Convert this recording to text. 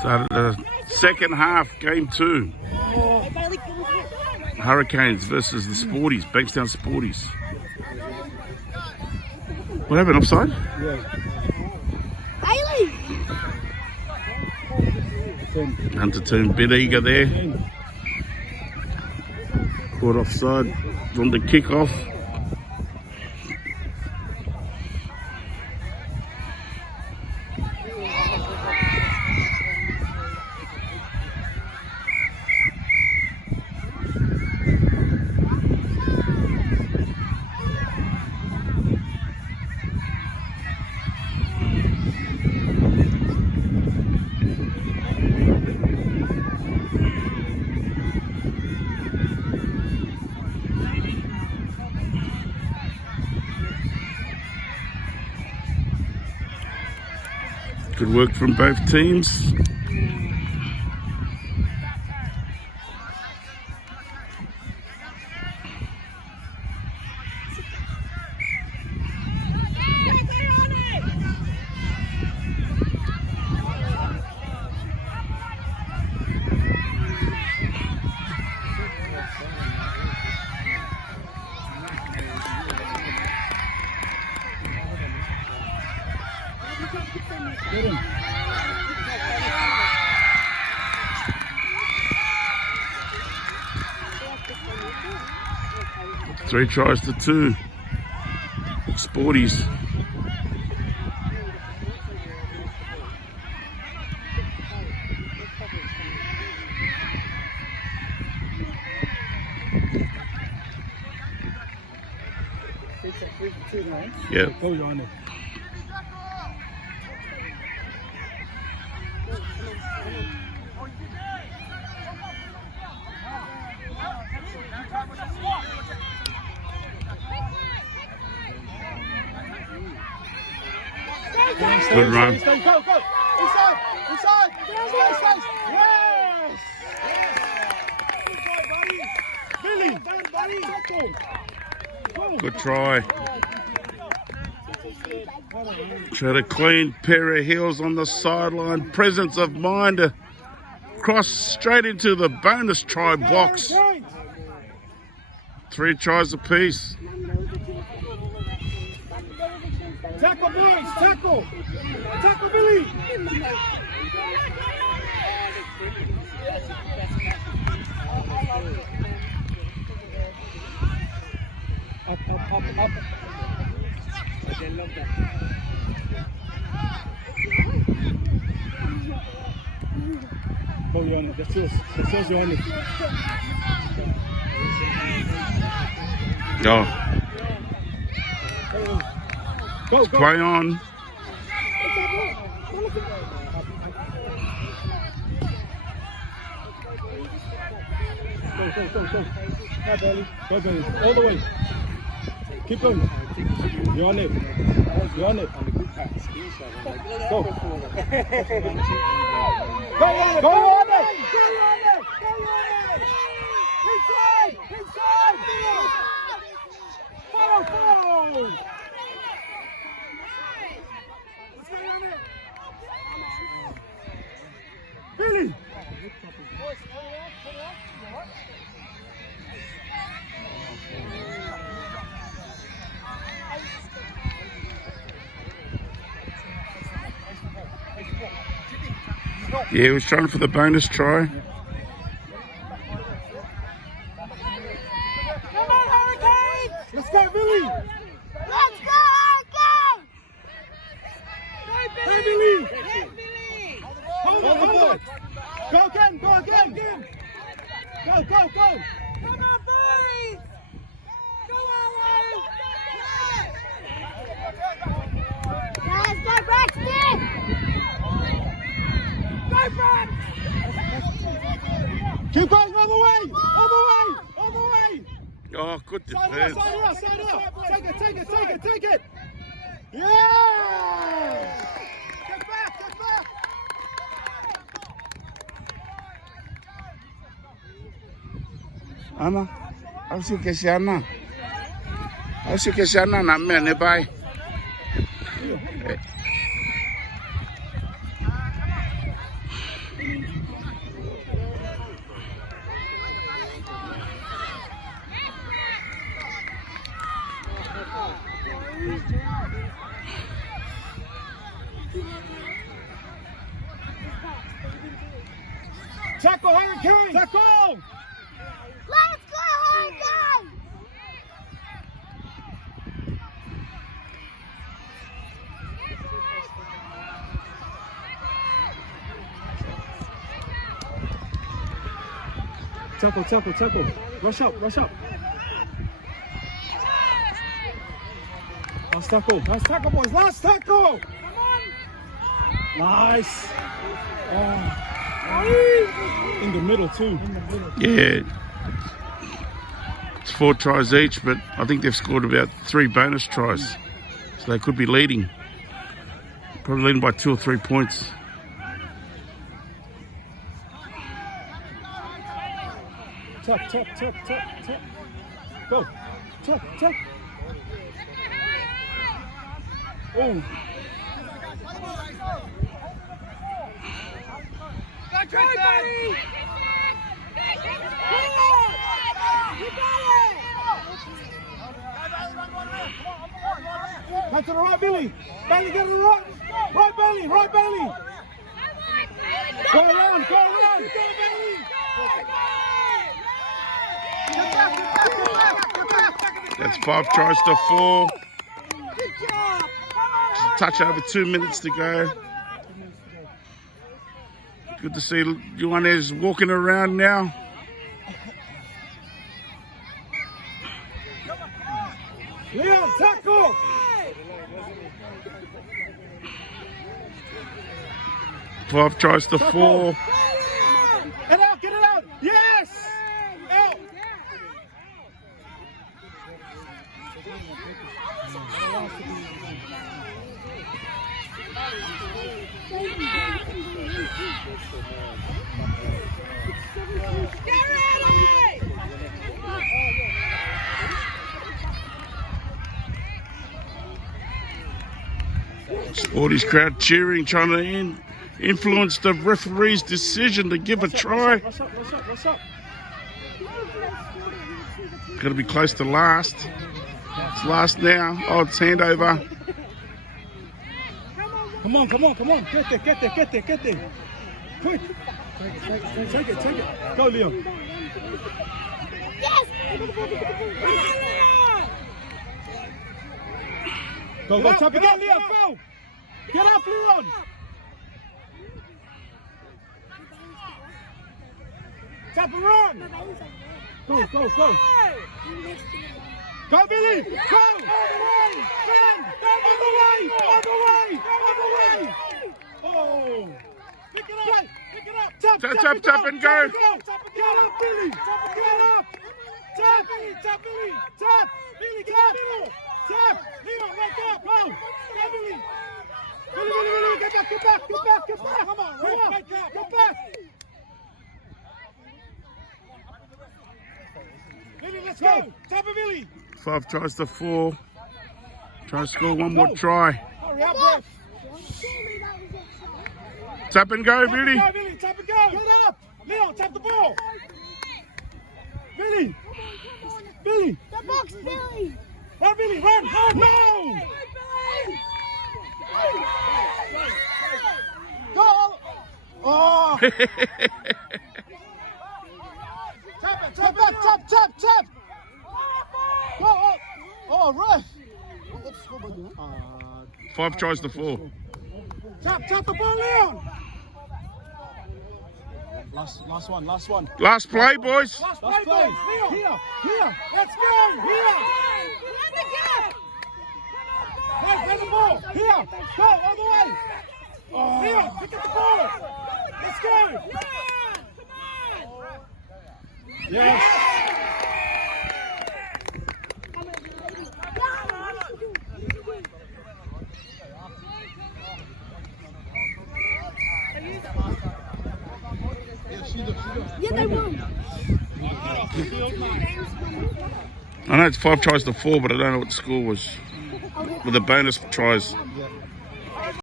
Started the second half, game 2. Hurricanes versus the Sporties, Bankstown Sporties. What happened, offside? Hunter team, bit eager there. Caught offside on the kick-off. Good work from both teams. Three tries to 2. Sporties. Yeah. Good run. Go, go, go. Inside, inside. Yes. Billy, buddy. Good try. Showed a clean pair of heels on the sideline. Presence of mind to cross straight into the bonus try box. 3 tries apiece. Tackle, boys, tackle. Tackle, Billy. Up. I love that. Oh, you're on it. That's yours. You're on it. Go. Play on. Go. Go, Billy. All the way. Keep going. You're on it. Go. Go on it. Inside. Follow. Billy! Yeah, he was trying for the bonus try. Come on, Hurricanes! Let's go, Billy! Let's go, Hurricanes! Hey, Billy! Hold on! Go again! Go! Come on, boys! Go, Owen! Let's go, Braxton! Go, Brax! Keep going all the way! Oh, good Side defense. up! Take it! Yeah! Get back! Ana, acho que se ana na minha ne bai. Tackle, Hurricane! Tackle! Let's go, Hurricane! Tackle. Rush up. Last tackle, boys. Last tackle. Nice. In the middle, too. Yeah. It's 4 tries each, but I think they've scored about 3 bonus tries. So they could be leading. Probably leading by 2 or 3 points. Tap. Go. Tap. Oh. Back to the right, Billy. Bailey, get to the right. Right, Bailey. Go around. Go, Bailey. That's 5 tries to 4. Good job! Just a touch over 2 minutes to go. Good to see U7’s walking around now. Leon, tackle! Five tries to 4. Get it out! Yes! Out! Sporty's crowd cheering, trying to influence the referee's decision to give a try. What's up? Got to be close to last. It's last now. Oh, it's handover. Come on. Get there. Quick. Take it. Go, Leon. Yes! Go, tap again, Leon. Go. Get up, Leon. Tap and run. Go. Go, Billy. Go. All the way. Oh. Pick it up. Tap and go. Get up, Billy. Get up. Tap, Billy. Tap. Billy, get up. Tap. Leon, right there. Go, Billy. Billy, get back. Come on, right there. Get back. Billy, let's go. Tap it, Billy. 5 tries to 4. Trying to score one more try. Hurry up, Bruce. Tap and go, Billy. Tap and go. Get up. Leon, tap the ball. Billy. The box, Billy! Run, Billy, run. No. Go. Oh. Tap. Go. Oh, ref. 5 tries to 4. Tap the ball, Leon. Last one. Last play, boys. Last play, boys. Here. Let's go. Here. Play the ball. Here. Go all the way. Oh. Here. Pick up the ball. Let's go. Yes. Yeah, they won. I know it's 5 tries to 4, but I don't know what the score was with the bonus tries.